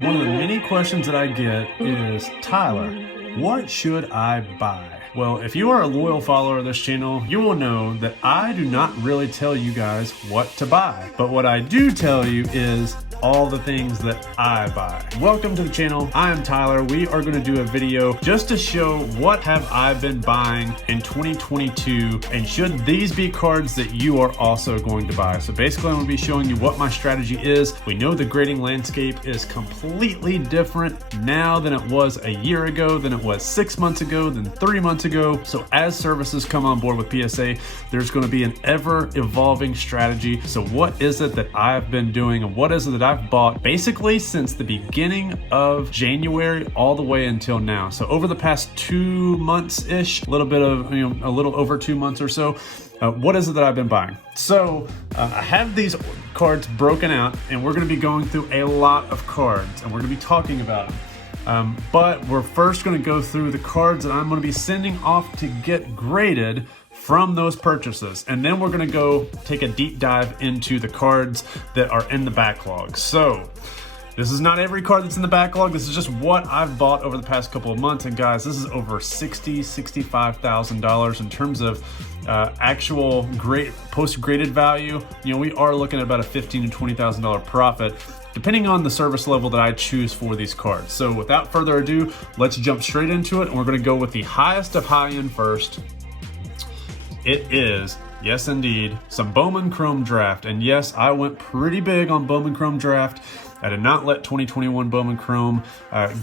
One of the many questions that I get is, Tyler, what should I buy? Well, if you are a loyal follower of this channel, you will know that I do not really tell you guys what to buy. But what I do tell you is all the things that I buy. Welcome to the channel. I am Tyler. We are going to do a video just to show what have I been buying in 2022 and should these be cards that you are also going to buy. So basically I'm going to be showing you what my strategy is. We know the grading landscape is completely different now than it was a year ago, than it was 6 months ago, than 3 months ago. So as services come on board with PSA, there's going to be an ever evolving strategy. So what is it that I've been doing and what is it that I've bought basically since the beginning of January all the way until now? So over the past 2 months-ish, a little over 2 months or so, what is it that I've been buying? So I have these cards broken out and we're going to be going through a lot of cards and we're going to be talking about them. But we're first going to go through the cards that I'm going to be sending off to get graded from those purchases. And then we're going to go take a deep dive into the cards that are in the backlog. So this is not every card that's in the backlog. This is just what I've bought over the past couple of months. And guys, this is over $65,000 in terms of actual great post-graded value. You know, we are looking at about a $15,000 to $20,000 profit, depending on the service level that I choose for these cards. So without further ado, let's jump straight into it. And we're going to go with the highest of high end first. It is, yes indeed, some Bowman Chrome Draft. And yes, I went pretty big on Bowman Chrome Draft. I did not let 2021 Bowman Chrome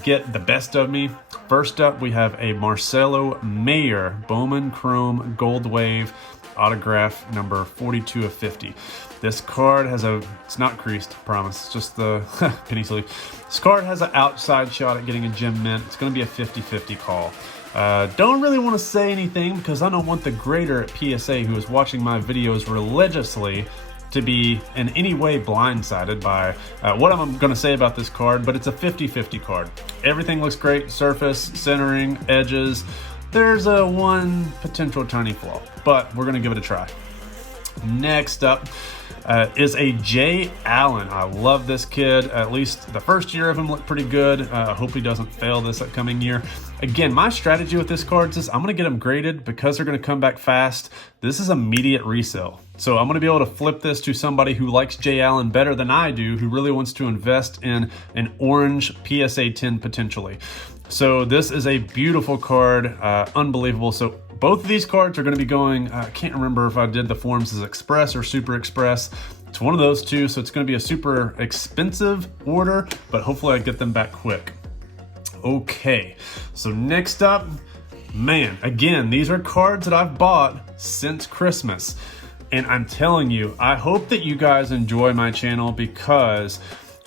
get the best of me. First up, we have a Marcelo Mayer Bowman Chrome Gold Wave autograph number 42 of 50. This card has it's not creased, I promise, it's just the penny sleeve. This card has an outside shot at getting a gem mint. It's going to be a 50-50 call. Don't really want to say anything because I don't want the grader at PSA who is watching my videos religiously to be in any way blindsided by what I'm going to say about this card, but it's a 50-50 card. Everything looks great, surface, centering, edges. There's one potential tiny flaw, but we're going to give it a try. Next up is a Jay Allen. I love this kid. At least the first year of him looked pretty good. I hope he doesn't fail this upcoming year. Again, my strategy with this card is I'm going to get them graded because they're going to come back fast. This is immediate resale. So I'm going to be able to flip this to somebody who likes Jay Allen better than I do, who really wants to invest in an orange PSA 10 potentially. So this is a beautiful card, unbelievable. So both of these cards are going to be going, I can't remember if I did the forms as Express or Super Express. It's one of those two, so it's going to be a super expensive order, but hopefully I get them back quick. Okay, so next up, man, again, these are cards that I've bought since Christmas. And I'm telling you, I hope that you guys enjoy my channel because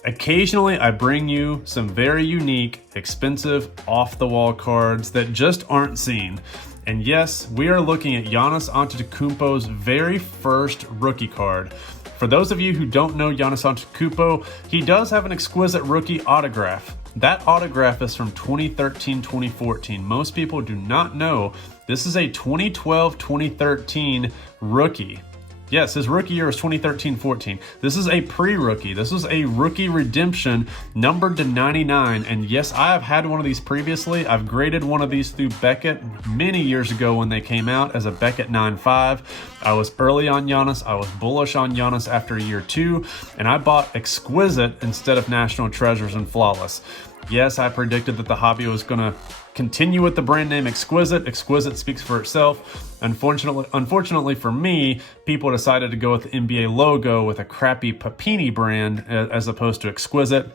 occasionally I bring you some very unique, expensive, off-the-wall cards that just aren't seen. And yes, we are looking at Giannis Antetokounmpo's very first rookie card. For those of you who don't know Giannis Antetokounmpo, he does have an exquisite rookie autograph. That autograph is from 2013-2014. Most people do not know this is a 2012-2013 rookie. Yes, his rookie year was 2013-14. This is a pre-rookie. This was a rookie redemption numbered to 99. And yes, I have had one of these previously. I've graded one of these through Beckett many years ago when they came out as a Beckett 9.5. I was early on Giannis. I was bullish on Giannis after year 2. And I bought Exquisite instead of National Treasures and Flawless. Yes, I predicted that the hobby was going to continue with the brand name Exquisite. Exquisite speaks for itself. Unfortunately for me, people decided to go with the NBA logo with a crappy Papini brand as opposed to Exquisite.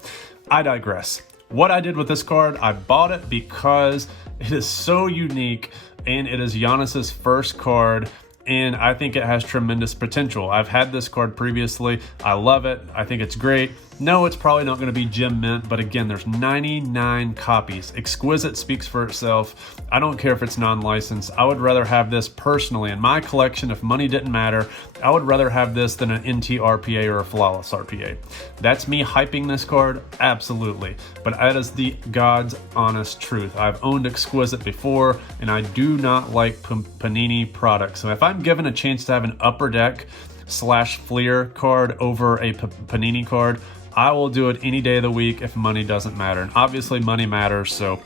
I digress. What I did with this card, I bought it because it is so unique and it is Giannis's first card. And I think it has tremendous potential. I've had this card previously. I love it. I think it's great. No, it's probably not going to be gem mint, but again, there's 99 copies. Exquisite speaks for itself. I don't care if it's non-licensed. I would rather have this personally in my collection. If money didn't matter, I would rather have this than an NT RPA or a Flawless RPA. That's me hyping this card, absolutely. But that is the God's honest truth. I've owned Exquisite before, and I do not like Panini products. So if I'm given a chance to have an Upper Deck / Fleer card over a Panini card, I will do it any day of the week if money doesn't matter. And obviously money matters. So,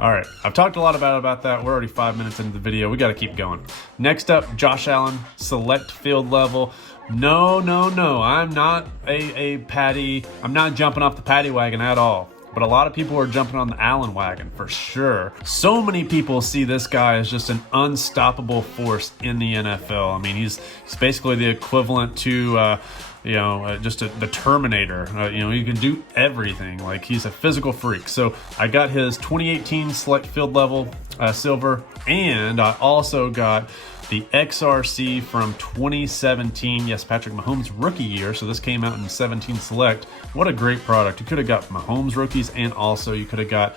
all right, I've talked a lot about that. We're already 5 minutes into the video. We got to keep going. Next up, Josh Allen, select field level. No, I'm not a Patty. I'm not jumping off the Patty wagon at all. But a lot of people are jumping on the Allen wagon for sure. So many people see this guy as just an unstoppable force in the NFL. I mean, he's basically the equivalent to, just the Terminator. He can do everything. Like, he's a physical freak. So I got his 2018 select field level silver, and I also got the XRC from 2017. Yes, Patrick Mahomes' rookie year. So this came out in 17 select. What a great product. You could have got Mahomes rookies, and also you could have got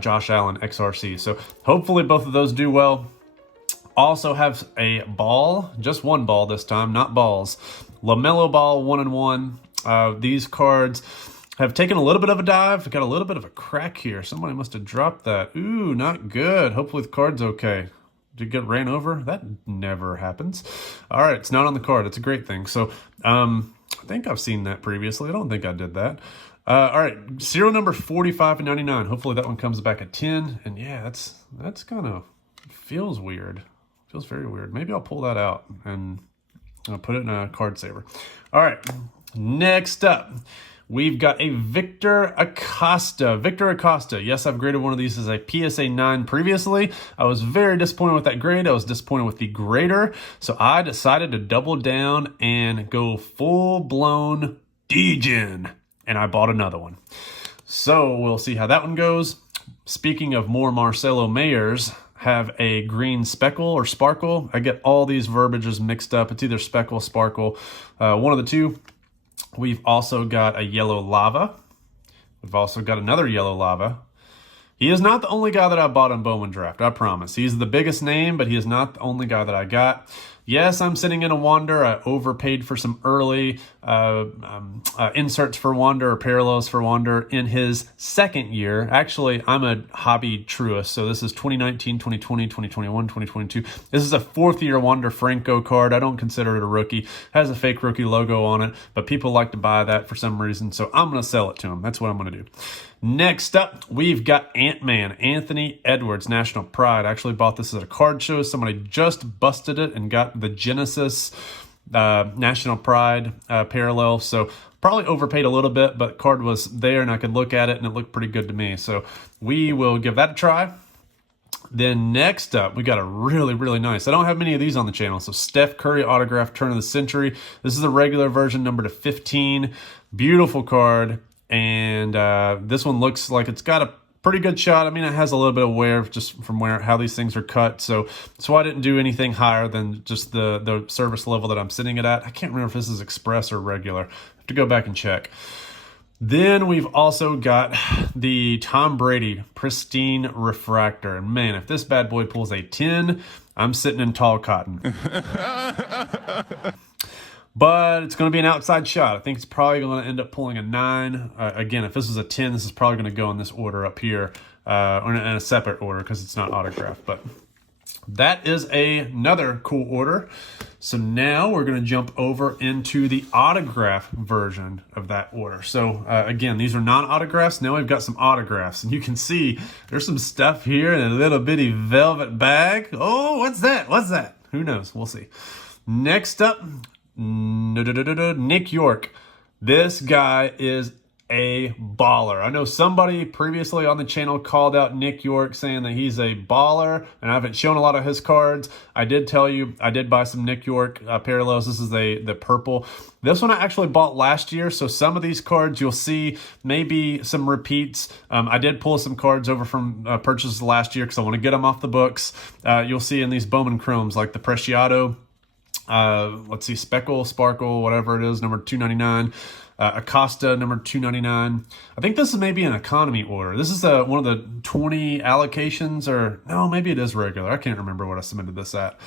Josh Allen XRC. So hopefully both of those do well. Also have a ball, just one ball this time, not balls. LaMelo Ball 1-in-1. These cards have taken a little bit of a dive. Got a little bit of a crack here. Somebody must have dropped that. Ooh, not good. Hopefully the card's okay. Did it get ran over? That never happens. All right, it's not on the card. It's a great thing. So I think I've seen that previously. I don't think I did that. All right, serial number 45-99. Hopefully that one comes back at 10. And yeah, that's kind of feels weird. Feels very weird. Maybe I'll pull that out and I'll put it in a card saver. All right, next up, we've got a Victor Acosta. Victor Acosta. Yes, I've graded one of these as a PSA 9 previously. I was very disappointed with that grade. I was disappointed with the grader. So I decided to double down and go full-blown degen. And I bought another one. So we'll see how that one goes. Speaking of more Marcelo Mayers, have a green speckle or sparkle. I get all these verbiages mixed up. It's either speckle, sparkle, one of the two. We've also got a yellow lava. We've also got another yellow lava. He is not the only guy that I bought on Bowman Draft, I promise. He's the biggest name, but he is not the only guy that I got. Yes, I'm sitting in a Wander. I overpaid for some early inserts for Wander or parallels for Wander in his second year. Actually, I'm a hobby truist, so this is 2019, 2020, 2021, 2022. This is a fourth-year Wander Franco card. I don't consider it a rookie. It has a fake rookie logo on it, but people like to buy that for some reason, so I'm going to sell it to them. That's what I'm going to do. Next up, we've got Ant-Man, Anthony Edwards, National Pride. I actually bought this at a card show. Somebody just busted it and got the Genesis National Pride parallel. So probably overpaid a little bit, but card was there and I could look at it and it looked pretty good to me. So we will give that a try. Then next up, we got a really nice. I don't have many of these on the channel. So Steph Curry autograph turn of the century. This is a regular version, number to 15. Beautiful card. And this one looks like it's got a pretty good shot. I mean, it has a little bit of wear just from how these things are cut. So I didn't do anything higher than just the service level that I'm sitting it at. I can't remember if this is express or regular. I have to go back and check. Then we've also got the Tom Brady Pristine Refractor. And man, if this bad boy pulls a 10, I'm sitting in tall cotton. But it's going to be an outside shot. I think it's probably going to end up pulling a 9. Again, if this is a 10, this is probably going to go in this order up here, or in a separate order because it's not autographed. But that is another cool order. So now we're going to jump over into the autograph version of that order. So again, these are non-autographs. Now we've got some autographs. And you can see there's some stuff here in a little bitty velvet bag. Oh, what's that? What's that? Who knows? We'll see. Next up, Nick York. This guy is a baller. I know somebody previously on the channel called out Nick York saying that he's a baller, and I haven't shown a lot of his cards. I did tell you I did buy some Nick York parallels. This is the purple. This one I actually bought last year, so some of these cards you'll see maybe some repeats. I did pull some cards over from purchases last year because I want to get them off the books. You'll see in these Bowman Chromes like the Preciado. Let's see, Speckle, Sparkle, whatever it is, number 299. Acosta, number 299. I think this is maybe an economy order. This is one of the 20 allocations, or no, maybe it is regular. I can't remember what I submitted this at.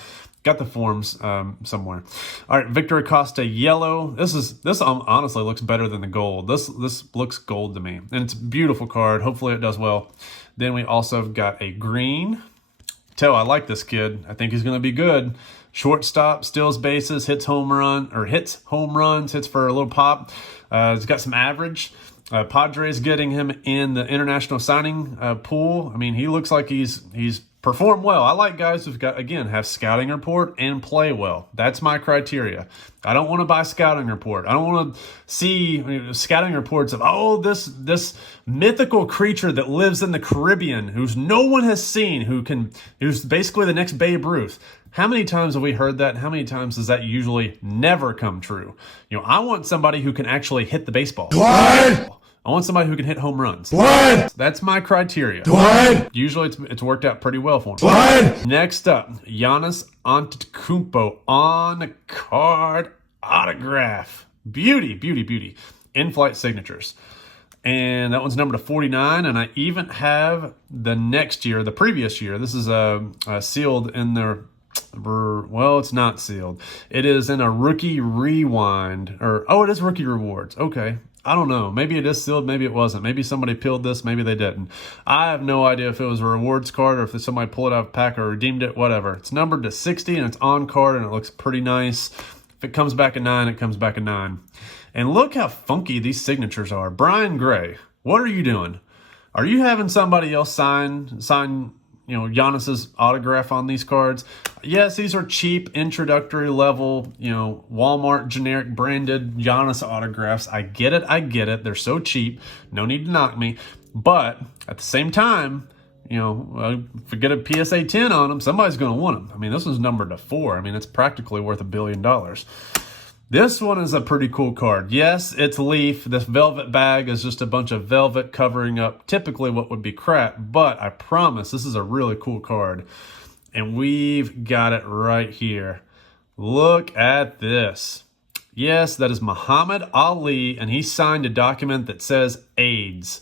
Got the forms somewhere. All right, Victor Acosta, yellow. This honestly looks better than the gold. This looks gold to me, and it's a beautiful card. Hopefully it does well. Then we also got a green. I like this kid. I think he's going to be good. Shortstop, steals bases, hits home runs, hits for a little pop. He's got some average. Padres getting him in the international signing pool. I mean, he looks like he's performed well. I like guys who've got, again, have scouting report and play well. That's my criteria. I don't want to buy scouting report. I don't want to see scouting reports of, oh, this mythical creature that lives in the Caribbean, who's no one has seen, who's basically the next Babe Ruth. How many times have we heard that? How many times does that usually never come true? I want somebody who can actually hit the baseball. What? I want somebody who can hit home runs. What? That's my criteria. What? Usually it's worked out pretty well for me. What? Next up, Giannis Antetokounmpo on card autograph. Beauty, beauty, beauty. In-flight signatures. And that one's numbered to 49. And I even have the previous year. This is sealed in their... Well, it's not sealed. It is in a rookie rewind. It is rookie rewards. Okay. I don't know. Maybe it is sealed. Maybe it wasn't. Maybe somebody peeled this. Maybe they didn't. I have no idea if it was a rewards card or if somebody pulled it out of a pack or redeemed it, whatever. It's numbered to 60 and it's on card and it looks pretty nice. If it comes back a 9, it comes back a 9. And look how funky these signatures are. Brian Gray, what are you doing? Are you having somebody else sign Giannis's autograph on these cards? Yes, these are cheap, introductory level, Walmart generic branded Giannis autographs. I get it. They're so cheap. No need to knock me. But at the same time, if you get a PSA 10 on them, somebody's going to want them. I mean, this one's numbered to 4. I mean, it's practically worth $1 billion. This one is a pretty cool card. Yes, it's Leaf. This velvet bag is just a bunch of velvet covering up typically what would be crap, but I promise this is a really cool card. And we've got it right here. Look at this. Yes, that is Muhammad Ali, and he signed a document that says AIDS.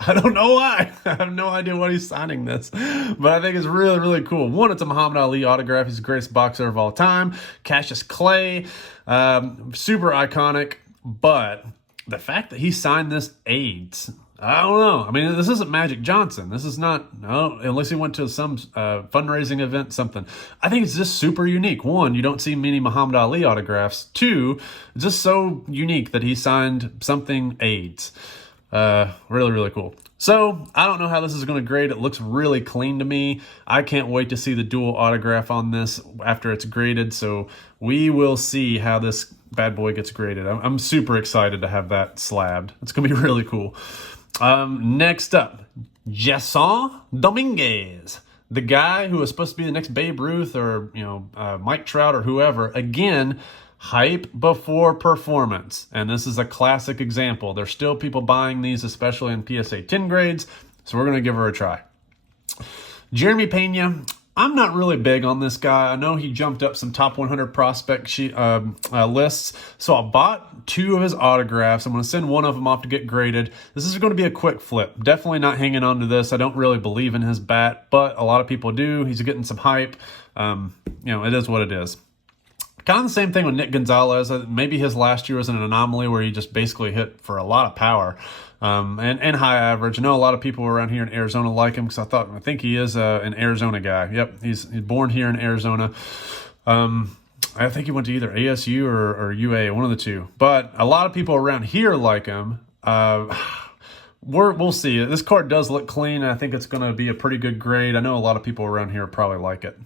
I don't know why. I have no idea why he's signing this, but I think it's really, really cool. One, it's a Muhammad Ali autograph. He's the greatest boxer of all time. Cassius Clay, super iconic, but the fact that he signed this AIDS, I don't know. I mean, this isn't Magic Johnson. This is not, no, unless he went to some fundraising event, something. I think it's just super unique. One, you don't see many Muhammad Ali autographs. Two, it's just so unique that he signed something AIDS. Really, really cool. So I don't know how this is going to grade. It looks really clean to me. I can't wait to see the dual autograph on this after it's graded. So we will see how this bad boy gets graded. I'm super excited to have that slabbed. It's going to be really cool. Next up, Jason Dominguez, the guy who was supposed to be the next Babe Ruth or, Mike Trout or whoever. Again, hype before performance. And this is a classic example. There's still people buying these, especially in PSA 10 grades. So we're going to give her a try. Jeremy Pena, I'm not really big on this guy. I know he jumped up some top 100 prospect lists. So I bought 2 of his autographs. I'm going to send one of them off to get graded. This is going to be a quick flip. Definitely not hanging on to this. I don't really believe in his bat, but a lot of people do. He's getting some hype. It is what it is. Kind of the same thing with Nick Gonzalez. Maybe his last year was an anomaly where he just basically hit for a lot of power and high average. I know a lot of people around here in Arizona like him because I think he is an Arizona guy. Yep, he's born here in Arizona. I think he went to either ASU or UA, one of the two. But a lot of people around here like him. We'll see. This card does look clean. I think it's going to be a pretty good grade. I know a lot of people around here probably like it.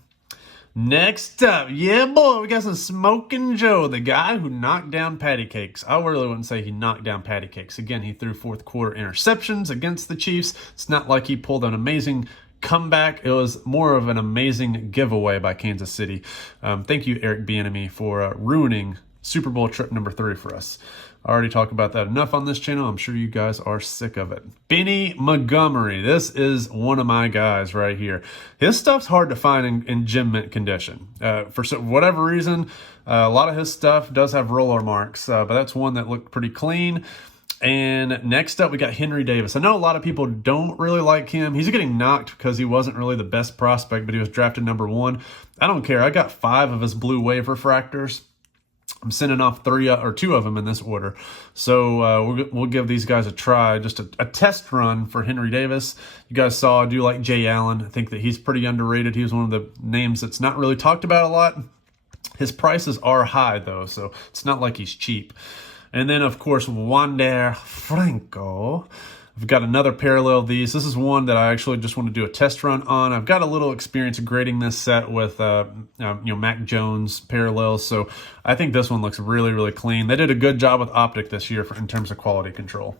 Next up, yeah, boy, we got some Smokin' Joe, the guy who knocked down patty cakes. I really wouldn't say he knocked down patty cakes. Again, he threw fourth quarter interceptions against the Chiefs. It's not like he pulled an amazing comeback. It was more of an amazing giveaway by Kansas City. Thank you, Eric Bieniemy, for ruining Super Bowl trip number 3 for us. I already talked about that enough on this channel. I'm sure you guys are sick of it. Benny Montgomery. This is one of my guys right here. His stuff's hard to find in gym mint condition. For whatever reason, a lot of his stuff does have roller marks, but that's one that looked pretty clean. And next up, we got Henry Davis. I know a lot of people don't really like him. He's getting knocked because he wasn't really the best prospect, but he was drafted number 1. I don't care. I got 5 of his blue wave refractors. I'm sending off 3 or 2 of them in this order. So we'll give these guys a try, just a test run for Henry Davis. You guys saw I do like Jay Allen. I think that he's pretty underrated. He was one of the names that's not really talked about a lot. His prices are high, though, so it's not like he's cheap. And then, of course, Wander Franco. I've got another parallel of these. This is one that I actually just want to do a test run on. I've got a little experience grading this set with Mac Jones parallels, so I think this one looks really, really clean. They did a good job with optic this year in terms of quality control.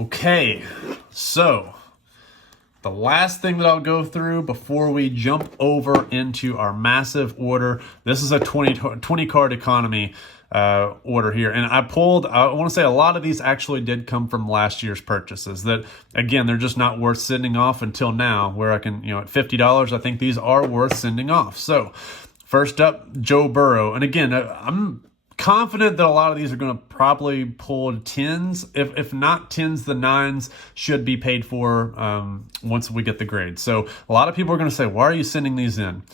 Okay, so the last thing that I'll go through before we jump over into our massive order. This is a 20 card economy order here, and I want to say a lot of these actually did come from last year's purchases that, again, they're just not worth sending off until now, where I can, at $50, I think these are worth sending off. So first up, Joe Burrow. And again, I'm confident that a lot of these are going to probably pull 10s. If not 10s, the 9s should be paid for once we get the grade. So a lot of people are going to say, why are you sending these in?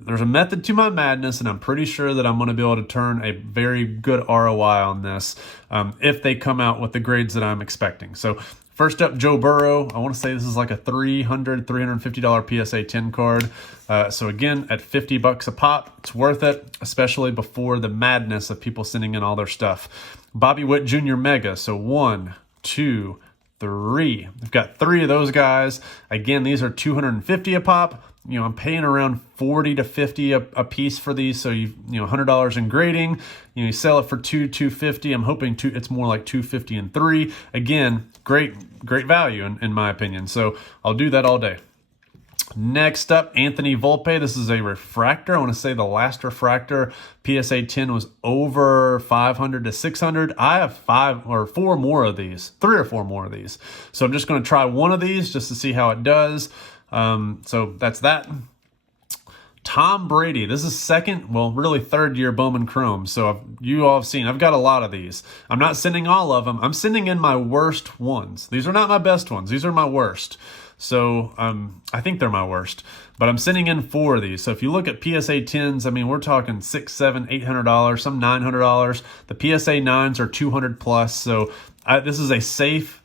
There's a method to my madness, and I'm pretty sure that I'm going to be able to turn a very good ROI on this if they come out with the grades that I'm expecting. So first up, Joe Burrow. I want to say this is like a $350 PSA 10 card. So again, at $50 a pop, it's worth it, especially before the madness of people sending in all their stuff. Bobby Witt Jr. Mega. So 1, 2, 3. I've got 3 of those guys. Again, these are $250 a pop. I'm paying around $40 to $50 a piece for these. So $100 in grading. You sell it for $250. I'm hoping it's more like $250 and 3. Again, great value in my opinion. So I'll do that all day. Next up, Anthony Volpe. This is a refractor. I want to say the last refractor PSA 10 was over 500 to 600. I have 3 or 4 more of these. So I'm just going to try one of these just to see how it does. So that's that. Tom Brady. This is third year Bowman Chrome. So you all have seen, I've got a lot of these. I'm not sending all of them. I'm sending in my worst ones. These are not my best ones. These are my worst. So I think they're my worst, but I'm sending in 4 of these. So if you look at PSA 10s, I mean, we're talking $600, $700, $800, some $900. The PSA 9s are $200 plus. So this is a safe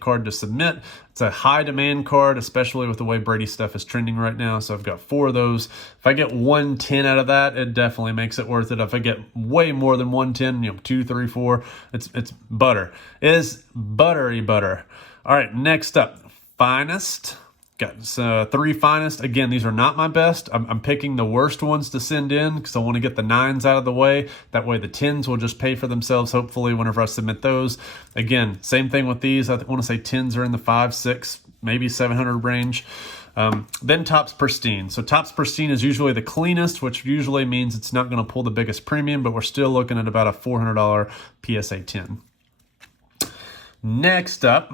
card to submit. It's a high demand card, especially with the way Brady stuff is trending right now. So I've got 4 of those. If I get 110 out of that, it definitely makes it worth it. If I get way more than 110, 2, 3, 4, it's butter. It is buttery butter. All right, next up. Finest. Got 3 Finest. Again, these are not my best. I'm picking the worst ones to send in because I want to get the 9s out of the way. That way the 10s will just pay for themselves, hopefully, whenever I submit those. Again, same thing with these. I want to say 10s are in the 5, 6, maybe 700 range. Then Topps Pristine. So Topps Pristine is usually the cleanest, which usually means it's not going to pull the biggest premium, but we're still looking at about a $400 PSA 10. Next up,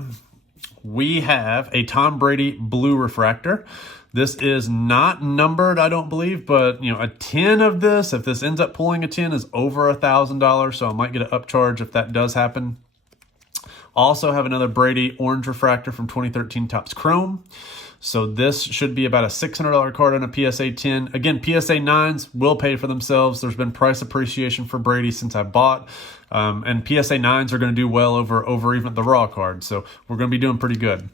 we have a Tom Brady blue refractor. This is not numbered, I don't believe, but a 10 of this, if this ends up pulling a 10, is over $1,000, so I might get an upcharge if that does happen. Also have another Brady orange refractor from 2013 Topps Chrome. So this should be about a $600 card on a PSA 10. Again, PSA 9s will pay for themselves. There's been price appreciation for Brady since I bought. And PSA 9s are going to do well over even the raw card. So we're going to be doing pretty good.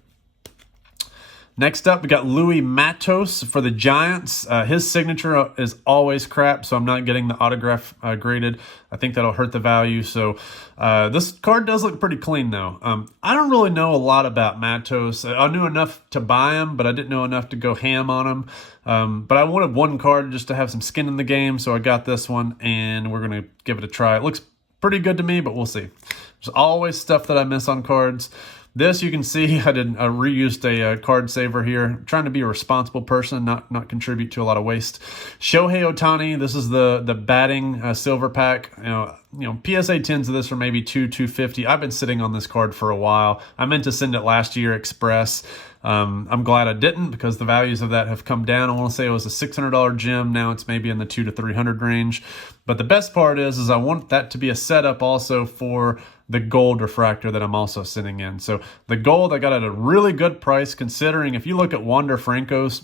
Next up, we got Louis Matos for the Giants. His signature is always crap, so I'm not getting the autograph graded. I think that'll hurt the value. So this card does look pretty clean, though. I don't really know a lot about Matos. I knew enough to buy him, but I didn't know enough to go ham on him. But I wanted one card just to have some skin in the game, so I got this one, and we're going to give it a try. It looks pretty good to me, but we'll see. There's always stuff that I miss on cards. This, you can see, I reused a card saver here. I'm trying to be a responsible person, not contribute to a lot of waste. Shohei Ohtani, this is the batting silver pack. PSA 10s of this are maybe $250. I've been sitting on this card for a while. I meant to send it last year express. I'm glad I didn't because the values of that have come down. I want to say it was a $600 gem. Now it's maybe in the $200 to $300 range. But the best part is I want that to be a setup also for the gold refractor that I'm also sending in. So the gold I got at a really good price, considering if you look at Wander Franco's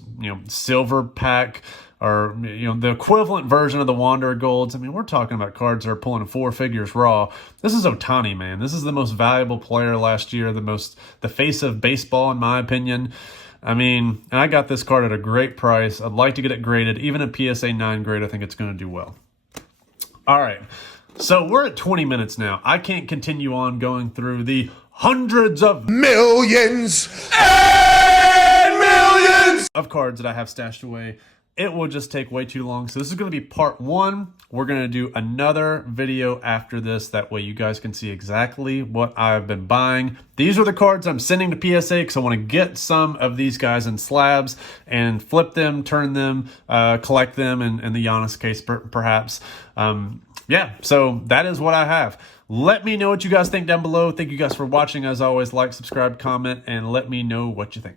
silver pack or the equivalent version of the Wanderer Golds. I mean, we're talking about cards that are pulling 4 figures raw. This is Ohtani, man. This is the most valuable player last year, the face of baseball, in my opinion. I mean, and I got this card at a great price. I'd like to get it graded. Even a PSA 9 grade, I think it's going to do well. All right, so we're at 20 minutes now. I can't continue on going through the hundreds of millions and millions of cards that I have stashed away. It will just take way too long. So this is going to be part 1. We're going to do another video after this. That way you guys can see exactly what I've been buying. These are the cards I'm sending to PSA because I want to get some of these guys in slabs and flip them, turn them, collect them, in the Giannis case perhaps. Yeah, so that is what I have. Let me know what you guys think down below. Thank you guys for watching. As always, like, subscribe, comment, and let me know what you think.